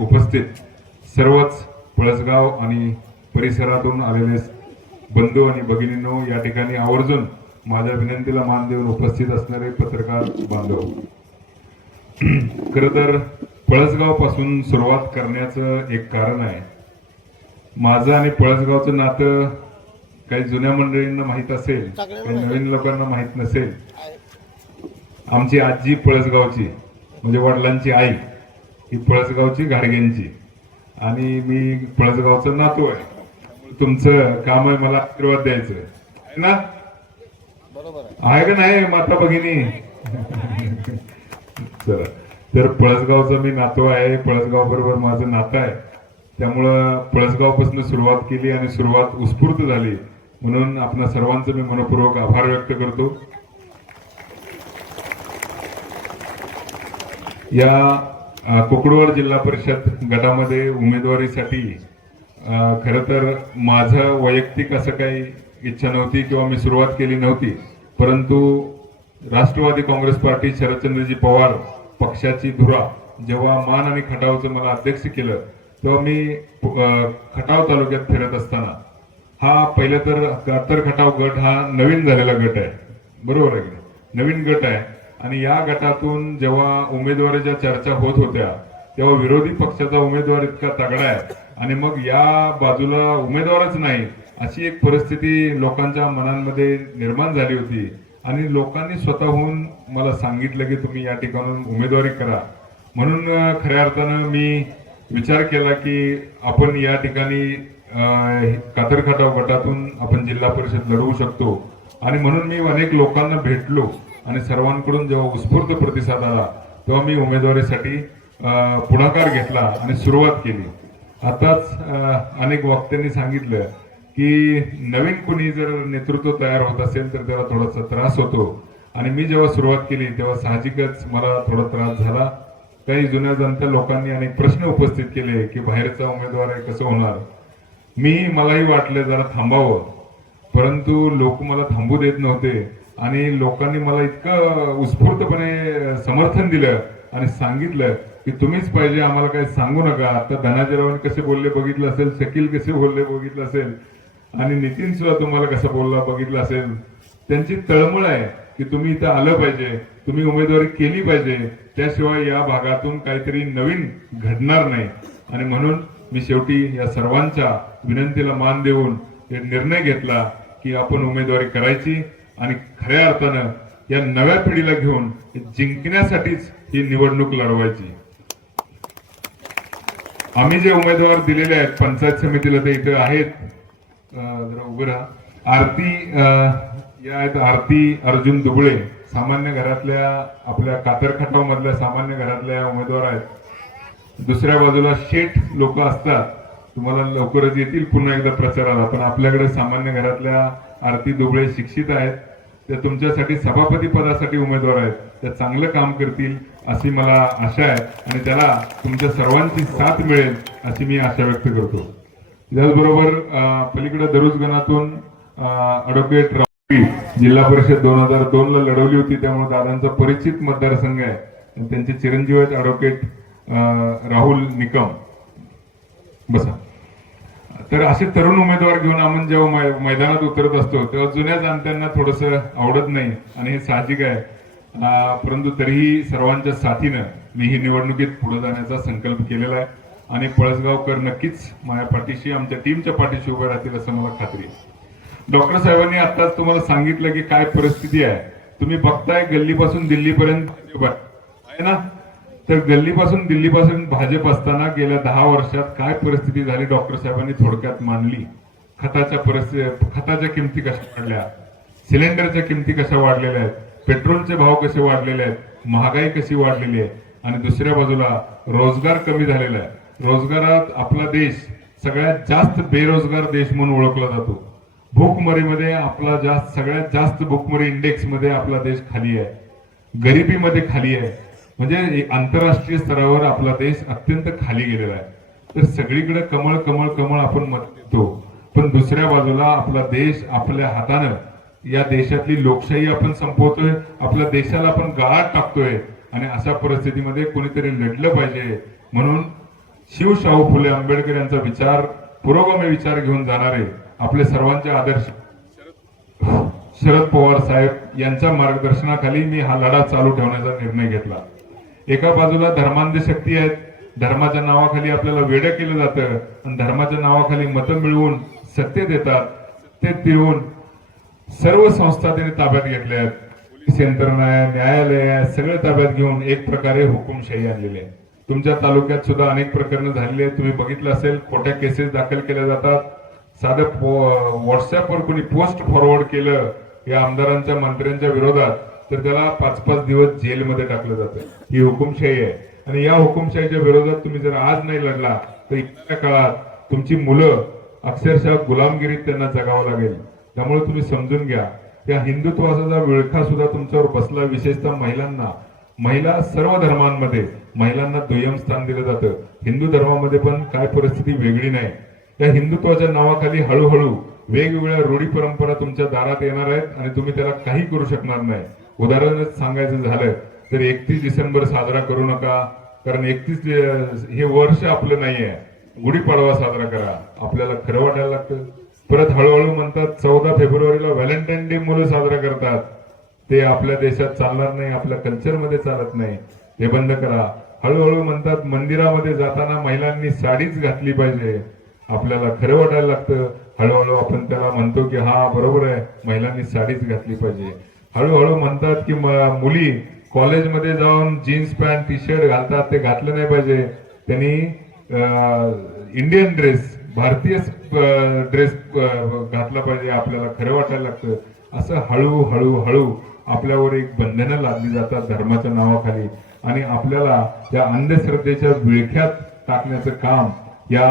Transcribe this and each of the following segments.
उपस्थित सर्वच पळसगाव आणि परिसरातून आलेले बंधू आणि भगिनींनो या ठिकाणी आवर्जून माझ्या विनंतीला मान देऊन उपस्थित असणारे पत्रकार बांधव. खर तर पळसगावपासून सुरुवात करण्याचं एक कारण आहे. माझं आणि पळसगावचं नातं काही जुन्या मंडळींना माहीत असेल काही नवीन लोकांना माहीत नसेल. आमची आजी पळसगावची म्हणजे वडिलांची आई. ही पळसगावची घाडग्यांची आणि मी पळसगावचं नातू आहे. तुमचं काम आहे मला आशीर्वाद द्यायचं आहे. ना? बरोबर आहे का नाही माता भगिनी? चला. तर पळसगावचा मी नातू आहे पळसगाव बरोबर माझं नातं आहे. त्यामुळं पळसगावपासून सुरुवात केली आणि सुरुवात उत्स्फूर्त झाली. म्हणून आपणा सर्वांचं मी मनपूर्वक आभार व्यक्त करतो. या कुकडूवर जिल्हा परिषद गटामध्ये उमेदवारीसाठी खरं तर माझं वैयक्तिक असं काही इच्छा नव्हती किंवा मी सुरुवात केली नव्हती. परंतु राष्ट्रवादी काँग्रेस पार्टी शरदचंद्रजी पवार पक्षाची धुरा जेव्हा मान आणि खटावचं मला अध्यक्ष केलं तेव्हा मी खटाव तालुक्यात फिरत असताना हा पहिलं तर कातर खटाव गट हा नवीन झालेला गट आहे. बरोबर आहे नवीन गट आहे. आणि या गटातून जेव्हा उमेदवारीच्या चर्चा होत होत्या तेव्हा विरोधी पक्षाचा उमेदवार इतका तगडा आहे. आणि मग या बाजूला उमेदवारच नाही अशी एक परिस्थिती लोकांच्या मनांमध्ये निर्माण झाली होती. आणि लोकांनी स्वतःहून मला सांगितलं की तुम्ही या ठिकाणून उमेदवारी करा. म्हणून खऱ्या अर्थानं मी विचार केला की आपण या ठिकाणी कातरखाटा गटातून आपण जिल्हा परिषद लढवू शकतो. आणि म्हणून मी अनेक लोकांना भेटलो. आणि सर्वांकडून जेव्हा उत्स्फूर्त प्रतिसाद आला तेव्हा मी उमेदवारीसाठी पुढाकार घेतला आणि सुरुवात केली. आताच अनेक वक्त्यांनी सांगितलं की नवीन कुणी जर नेतृत्व तयार होत असेल तर त्याला थोडासा त्रास होतो. आणि मी जेव्हा सुरुवात केली तेव्हा साहजिकच मला थोडा त्रास झाला. काही जुन्या जाणत्या लोकांनी अनेक प्रश्न उपस्थित केले की बाहेरचा उमेदवार आहे कसं होणार? मी मलाही वाटलं जरा थांबावं. परंतु लोक मला थांबू देत नव्हते. आणि लोकांनी मला इतकं उत्स्फूर्तपणे समर्थन दिलं आणि सांगितलं की तुम्हीच पाहिजे आम्हाला काही सांगू नका. आता धनाजीरावांनी कसे बोलले बघितलं असेल. शकील कसे बोलले बघितलं असेल. आणि नितीन सुद्धा तुम्हाला कसं बोलला बघितलं असेल. त्यांची तळमळ आहे की तुम्ही इथं आलं पाहिजे तुम्ही उमेदवारी केली पाहिजे. त्याशिवाय या भागातून काहीतरी नवीन घडणार नाही. आणि म्हणून मी शेवटी या सर्वांच्या विनंतीला मान देऊन हे निर्णय घेतला की आपण उमेदवारी करायची. आणि खऱ्या अर्थानं या नव्या पिढीला घेऊन जिंकण्यासाठीच ही निवडणूक लढवायची. आम्ही जे उमेदवार दिलेले आहेत पंचायत समितीला ते इथे आहेत. जरा उभं राहा. आरती या आहेत आरती अर्जुन दुबळे. सामान्य घरातल्या आपल्या कातरखटाव मधल्या सामान्य घरातल्या उमेदवार आहेत. दुसऱ्या बाजूला शेठ लोक असतात. तुम्हाला लवकरच येतील पुन्हा एकदा प्रचाराला. पण आपल्याकडे सामान्य घरातल्या आरती दुबळे शिक्षित आहेत. त्या तुमच्यासाठी सभापती पदासाठी उमेदवार आहेत. त्या चांगलं काम करतील अशी मला आशा आहे आणि त्याला तुमच्या सर्वांची साथ मिळेल अशी मी आशा व्यक्त करतो. त्याचबरोबर पलीकडे दरुज गणातून अडव्होकेट रावी जिल्हा परिषद दोन हजार दोन ला लढवली होती. त्यामुळे दादांचा परिचित मतदारसंघ आहे. आणि त्यांचे चिरंजीव आहेत अडव्होकेट राहुल निकम. बसा. तर असे तरुण उमेदवार घेऊन आपण जेव्हा मैदानात उतरत असतो तेव्हा जुन्या जाणत्यांना थोडस आवडत नाही आणि हे साहजिक आहे. परंतु तरीही सर्वांच्या साथीनं मी ही निवडणुकीत पुढे जाण्याचा संकल्प केलेला आहे. आणि पळसगावकर नक्कीच माझ्या पाठीशी आमच्या टीमच्या पाठीशी उभे राहतील असं मला खात्री आहे. डॉक्टर साहेबांनी आताच तुम्हाला सांगितलं की काय परिस्थिती आहे. तुम्ही बघताय गल्लीपासून दिल्लीपर्यंत. आहे ना? तर गल्लीपासून दिल्लीपासून भाजप असताना गेल्या दहा वर्षात काय परिस्थिती झाली? डॉक्टर साहेबांनी थोडक्यात मांडली. खताच्या परिस्थिती खताच्या किमती कशा वाढल्या? सिलेंडरच्या किमती कशा वाढलेल्या आहेत? पेट्रोलचे भाव कसे वाढलेले आहेत? महागाई कशी वाढलेली आहे? आणि दुसऱ्या बाजूला रोजगार कमी झालेला आहे. रोजगारात आपला देश सगळ्यात जास्त बेरोजगार देश म्हणून ओळखला जातो. भूकमरीमध्ये आपला जास्त सगळ्यात जास्त भूकमरी इंडेक्समध्ये आपला देश खाली आहे. गरिबीमध्ये खाली आहे. म्हणजे आंतरराष्ट्रीय स्तरावर आपला देश अत्यंत खाली गेलेला आहे. तर सगळीकडे कमळ कमळ कमळ आपण मत पण दुसऱ्या बाजूला आपला देश आपल्या हातानं या देशातली लोकशाही आपण संपवतोय आपल्या देशाला आपण गाळात टाकतोय. आणि अशा परिस्थितीमध्ये कोणीतरी लढलं पाहिजे. म्हणून शिवशाहू फुले आंबेडकर यांचा विचार पुरोगामी विचार घेऊन जाणारे आपले सर्वांचे आदर्श शरद पवार साहेब यांच्या मार्गदर्शनाखाली मी हा लढा चालू ठेवण्याचा निर्णय घेतला. एका बाजूला धर्मांध शक्ती आहेत धर्माच्या नावाखाली आपल्याला वेडं केलं जातं आणि धर्माच्या नावाखाली मतं मिळवून सत्य देतात ते देऊन सर्व संस्था त्यांनी ताब्यात घेतल्या आहेत. यंत्रणा न्यायालय सगळे ताब्यात घेऊन एक प्रकारे हुकुमशाही आणलेली आहे. तुमच्या तालुक्यात सुद्धा अनेक प्रकरणं झालेली आहेत. तुम्ही बघितलं असेल खोट्या केसेस दाखल केल्या जातात. साधं व्हॉट्सअपवर कोणी पोस्ट फॉरवर्ड केलं या आमदारांच्या मंत्र्यांच्या विरोधात. तर त्याला पाच पाच दिवस जेलमध्ये टाकलं जातं ही हुकुमशाही आहे. आणि या हुकुमशाहीच्या विरोधात तुम्ही जर आज नाही लढला तर इतक्या काळात तुमची मुलं अक्षरशः गुलामगिरीत त्यांना जगावं लागेल. त्यामुळे तुम्ही समजून घ्या. या हिंदुत्वाचा विळखा सुद्धा तुमच्यावर बसला विशेषतः महिलांना. महिला सर्व धर्मांमध्ये महिलांना दुय्यम स्थान दिलं जातं. हिंदू धर्मामध्ये पण काय परिस्थिती वेगळी नाही. या हिंदुत्वाच्या नावाखाली हळूहळू वेगवेगळ्या रूढी परंपरा तुमच्या दारात येणार आहेत आणि तुम्ही त्याला काही करू शकणार नाही. उदाहरणच सांगायचं झालं तर एकतीस डिसेंबर साजरा करू नका कारण एकतीस हे वर्ष आपलं नाहीये. गुढीपाडवा साजरा करा. आपल्याला खरं वाटायला लागतं. परत हळूहळू म्हणतात चौदा फेब्रुवारीला व्हॅलेंटाईन डे मुलं साजरा करतात. ते आपल्या देशात चालणार नाही आपल्या कल्चरमध्ये चालत नाही. ते बंद करा. हळूहळू म्हणतात मंदिरामध्ये जाताना महिलांनी साडीच घातली पाहिजे. आपल्याला खरं वाटायला लागतं. हळूहळू आपण त्याला म्हणतो की हा बरोबर आहे. महिलांनी साडीच घातली पाहिजे. हळूहळू म्हणतात की मुली कॉलेजमध्ये जाऊन जीन्स पॅन्ट टी शर्ट घालतात ते घातलं नाही पाहिजे. त्यांनी इंडियन ड्रेस भारतीय ड्रेस घातला पाहिजे आपल्याला खरं वाटायला लागतं. असं हळू हळू हळू आपल्यावर एक बंधनं लादली जातात धर्माच्या नावाखाली. आणि आपल्याला या अंधश्रद्धेच्या विळख्यात टाकण्याचं काम या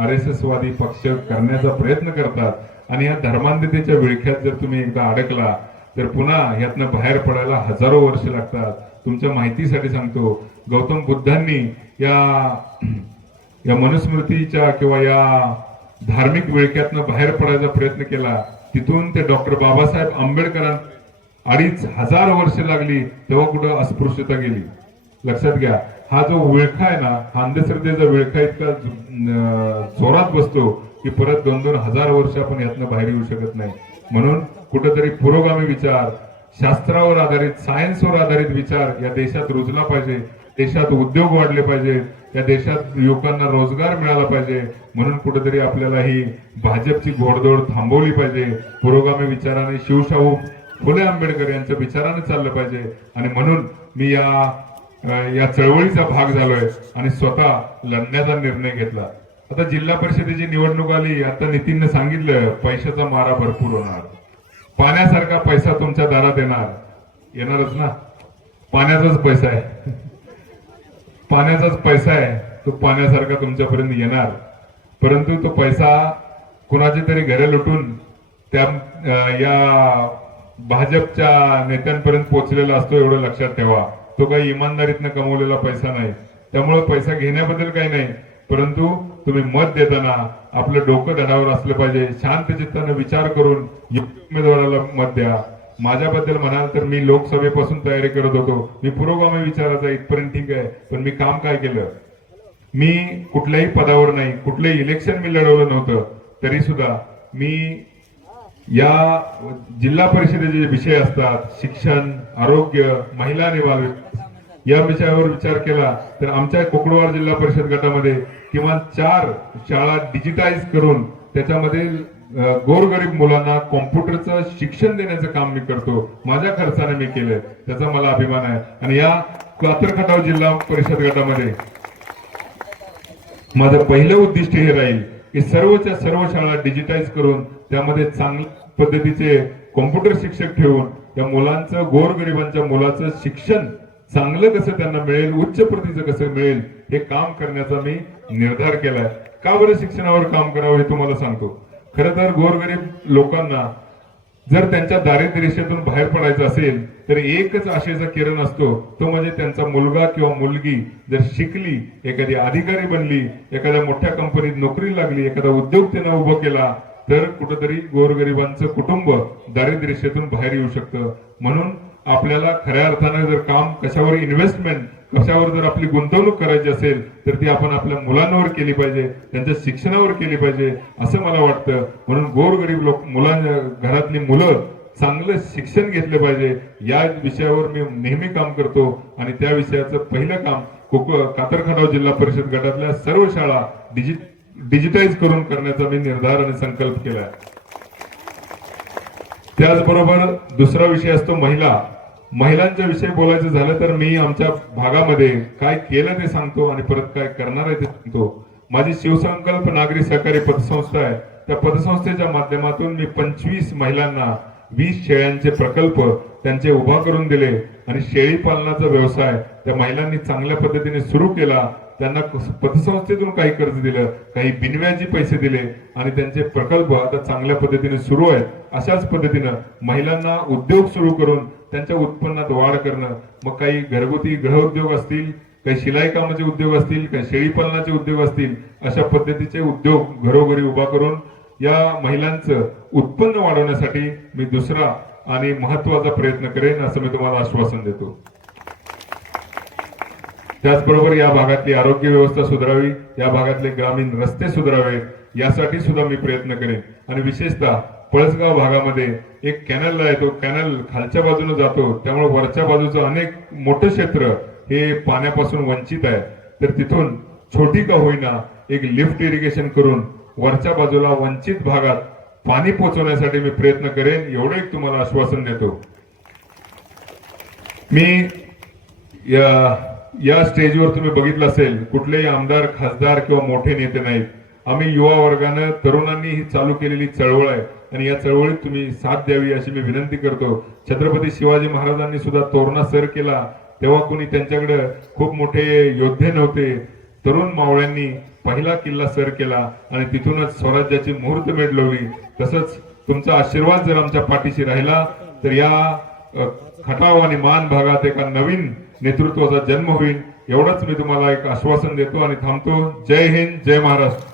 आर एस एस वादी पक्ष करण्याचा प्रयत्न करतात. आणि या धर्मांधतेच्या विळख्यात जर तुम्ही एकदा अडकला तर पुन्हा यातनं बाहेर पडायला हजारो वर्ष लागतात. तुमच्या माहितीसाठी सांगतो गौतम बुद्धांनी या या मनुस्मृतीच्या किंवा या धार्मिक विळख्यातनं बाहेर पडायचा प्रयत्न केला. तिथून ते डॉक्टर बाबासाहेब आंबेडकरां अडीच हजार वर्ष लागली तेव्हा कुठं अस्पृश्यता गेली. लक्षात घ्या हा जो विळखा आहे ना हा अंधश्रद्धेचा विळखा इतका जोरात बसतो की परत दोन दोन हजार वर्ष आपण यातनं बाहेर येऊ शकत नाही. म्हणून कुठेतरी पुरोगामी विचार शास्त्रावर आधारित सायन्सवर आधारित विचार या देशात रुजला पाहिजे देशात उद्योग वाढले पाहिजे या देशात युवकांना रोजगार मिळाला पाहिजे म्हणून कुठेतरी आपल्याला ही भाजपची घोडदौड थांबवली पाहिजे. पुरोगामी विचाराने शिवशाहू फुले आंबेडकर यांच्या विचाराने चाललं पाहिजे. आणि म्हणून मी या या चळवळीचा भाग झालोय आणि स्वतः लढण्याचा निर्णय घेतला. आता जिल्हा परिषदेची निवडणूक आली आता नितीनने सांगितलं पैशाचा मारा भरपूर होणार. पाण्यासारखा पैसा तुमच्या दारात येणार. येणारच ना. पाण्याचाच पैसा आहे. पाण्याचाच पैसा आहे. तो पाण्यासारखा तुमच्यापर्यंत येणार. परंतु तो पैसा कुणाची तरी घरे लुटून त्या या भाजपच्या नेत्यांपर्यंत पोहोचलेला असतो एवढं लक्षात ठेवा. तो काही इमानदारीतनं कमवलेला पैसा नाही. त्यामुळे पैसा घेण्याबद्दल काही नाही. परंतु तुम्ही मत देताना आपलं डोकं धडावर असलं पाहिजे शांत चित्तानं विचार करून उमेदवाराला मत द्या. माझ्याबद्दल म्हणाल तर मी लोकसभेपासून तयारी करत होतो. मी पुरोगामी विचाराचा इथपर्यंत ठीक आहे पण मी काम काय केलं? मी कुठल्याही पदावर नाही कुठलंही इलेक्शन मी लढवलं नव्हतं. तरी सुद्धा मी या जिल्हा परिषदेचे जे विषय असतात शिक्षण आरोग्य महिला निवास या विषयावर विचार केला तर आमच्या कोकणवार जिल्हा परिषद गटामध्ये किमान चार शाळा डिजिटाईज करून त्याच्यामध्ये गोरगरीब मुलांना कॉम्प्युटरचं शिक्षण देण्याचं काम मी करतो. माझ्या खर्चाने मी केलंय. त्याचा मला अभिमान आहे. आणि या कातर खटाव जिल्हा परिषद गटामध्ये माझं पहिलं उद्दिष्ट हे राहील की सर्वच्या सर्व शाळा डिजिटाईज करून त्यामध्ये चांगल्या पद्धतीचे कॉम्प्युटर शिक्षक ठेवून त्या मुलांचं गोरगरिबांच्या मुलाचं शिक्षण चांगलं कसं त्यांना मिळेल उच्च प्रतीचं कसं मिळेल हे काम करण्याचा मी निर्धार केलाय. का बरं शिक्षणावर काम करावं हे तुम्हाला सांगतो. खरं तर गोरगरीब लोकांना जर त्यांच्या दारिद्र्य बाहेर पडायचं असेल तर एकच आशेचा किरण असतो तो म्हणजे त्यांचा मुलगा किंवा मुलगी जर शिकली एखादी अधिकारी बनली एखाद्या मोठ्या कंपनीत नोकरी लागली एखादा उद्योग त्यानं उभं केला तर कुठंतरी गोरगरिबांचं कुटुंब दारिद्र्य बाहेर येऊ शकतं. म्हणून आपल्याला खऱ्या अर्थानं जर काम कशावर इन्व्हेस्टमेंट कशावर जर आपली गुंतवणूक करायची असेल तर ती आपण आपल्या मुलांवर केली पाहिजे त्यांच्या शिक्षणावर केली पाहिजे असं मला वाटतं. म्हणून गोरगरीब लोक मुलांच्या घरातली मुलं चांगलं शिक्षण घेतलं पाहिजे. या विषयावर मी नेहमी काम करतो आणि त्या विषयाचं पहिलं काम कोक कातरखडाव जिल्हा परिषद गटातल्या सर्व शाळा डिजि डिजिटाईज करून करण्याचा मी निर्धार आणि संकल्प केला आहे त्याचबरोबर दुसरा विषय असतो महिला. महिलांच्या विषयी बोलायचं झालं तर मी आमच्या भागामध्ये काय केलं ते सांगतो आणि परत काय करणार आहे ते सांगतो. माझी शिवसंकल्प नागरी सहकारी पतसंस्था आहे. त्या पतसंस्थेच्या माध्यमातून मी पंचवीस महिलांना वीस शेळ्यांचे प्रकल्प त्यांचे उभा करून दिले. आणि शेळी पालनाचा व्यवसाय त्या महिलांनी चांगल्या पद्धतीने सुरू केला. त्यांना पतसंस्थेतून काही कर्ज दिलं काही बिनव्याजी पैसे दिले आणि त्यांचे प्रकल्प आता चांगल्या पद्धतीने सुरू आहेत. अशाच पद्धतीनं महिलांना उद्योग सुरू करून त्यांच्या उत्पन्नात वाढ करणं मग काही घरगुती गृहउद्योग असतील काही शिलाई कामाचे उद्योग असतील काही शेळी पालनाचे उद्योग असतील अशा पद्धतीचे उद्योग घरोघरी उभा करून या महिलांचं उत्पन्न वाढवण्यासाठी मी दुसरा आणि महत्त्वाचा प्रयत्न करेन असं मी तुम्हाला आश्वासन देतो. त्याचबरोबर या भागातली आरोग्य व्यवस्था सुधारावी या भागातले ग्रामीण रस्ते सुधारावेत यासाठी सुद्धा मी प्रयत्न करेन. आणि विशेषतः पळसगाव भागामध्ये एक कॅनलला आहे तो कॅनल खालच्या बाजूने जातो. त्यामुळे वरच्या बाजूचं अनेक मोठं क्षेत्र हे पाण्यापासून वंचित आहे. तर तिथून छोटी का होईना एक लिफ्ट इरिगेशन करून वरच्या बाजूला वंचित भागात पाणी पोहोचवण्यासाठी मी प्रयत्न करेन. एवढं एक तुम्हाला आश्वासन देतो. मी या या स्टेजवर तुम्ही बघितलं असेल कुठलेही आमदार खासदार किंवा मोठे नेते नाहीत. आम्ही युवा वर्गानं तरुणांनी ही चालू केलेली चळवळ आहे आणि या चळवळीत तुम्ही साथ द्यावी अशी मी विनंती करतो. छत्रपती शिवाजी महाराजांनी सुद्धा तोरणा सर केला. तेव्हा कुणी त्यांच्याकडे खूप मोठे योद्धे नव्हते. तरुण मावळ्यांनी पहिला किल्ला सर केला आणि तिथूनच स्वराज्याची मुहूर्त मेढ तसंच तुमचा आशीर्वाद जर आमच्या पाठीशी राहिला तर या खटाव आणि मान भागात एका नवीन नेतृत्वाचा जन्म होईल एवढंच मी तुम्हाला एक आश्वासन देतो आणि थांबतो. जय हिंद जय महाराष्ट्र.